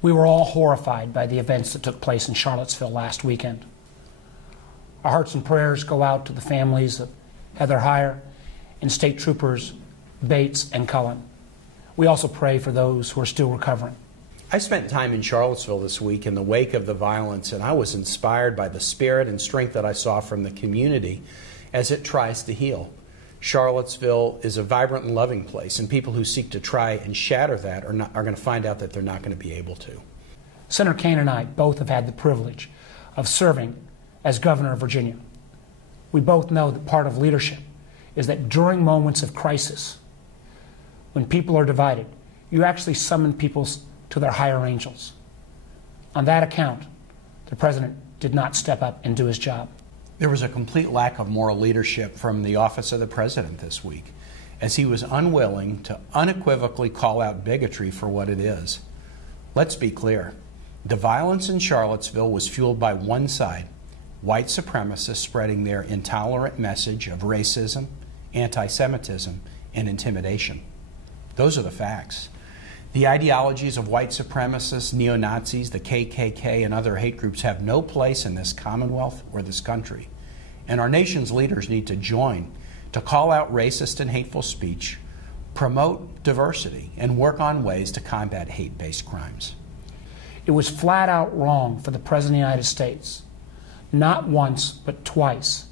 We were all horrified by the events that took place in Charlottesville last weekend. Our hearts and prayers go out to the families of Heather Heyer and State Troopers Bates and Cullen. We also pray for those who are still recovering. I spent time in Charlottesville this week in the wake of the violence, and I was inspired by the spirit and strength that I saw from the community as it tries to heal. Charlottesville is a vibrant and loving place, and people who seek to try and shatter that are going to find out that they're not going to be able to. Senator Kaine and I both have had the privilege of serving as governor of Virginia. We both know that part of leadership is that during moments of crisis, when people are divided, you actually summon people to their higher angels. On that account, the president did not step up and do his job. There was a complete lack of moral leadership from the office of the president this week, as he was unwilling to unequivocally call out bigotry for what it is. Let's be clear. The violence in Charlottesville was fueled by one side, white supremacists spreading their intolerant message of racism, anti-Semitism, and intimidation. Those are the facts. The ideologies of white supremacists, neo-Nazis, the KKK, and other hate groups have no place in this Commonwealth or this country. And our nation's leaders need to join to call out racist and hateful speech, promote diversity, and work on ways to combat hate-based crimes. It was flat out wrong for the President of the United States, not once but twice,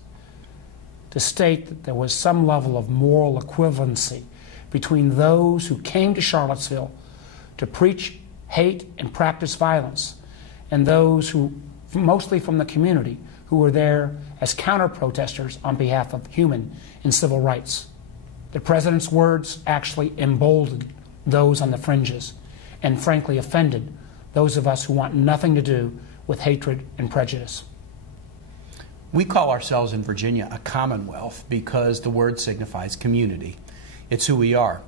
to state that there was some level of moral equivalency between those who came to Charlottesville to preach hate and practice violence and those who, mostly from the community, who were there as counter-protesters on behalf of human and civil rights. The president's words actually emboldened those on the fringes and frankly offended those of us who want nothing to do with hatred and prejudice. We call ourselves in Virginia a commonwealth because the word signifies community. It's who we are.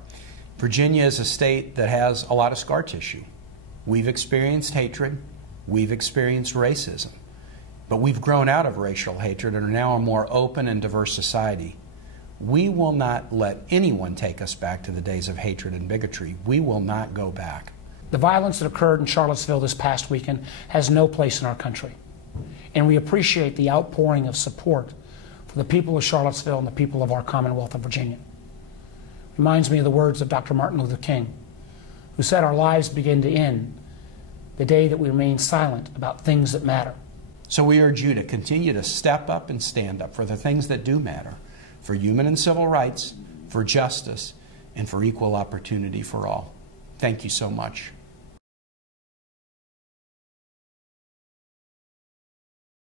Virginia is a state that has a lot of scar tissue. We've experienced hatred, we've experienced racism, but we've grown out of racial hatred and are now a more open and diverse society. We will not let anyone take us back to the days of hatred and bigotry. We will not go back. The violence that occurred in Charlottesville this past weekend has no place in our country, and we appreciate the outpouring of support for the people of Charlottesville and the people of our Commonwealth of Virginia. Reminds me of the words of Dr. Martin Luther King, who said our lives begin to end the day that we remain silent about things that matter. So we urge you to continue to step up and stand up for the things that do matter, for human and civil rights, for justice, and for equal opportunity for all. Thank you so much.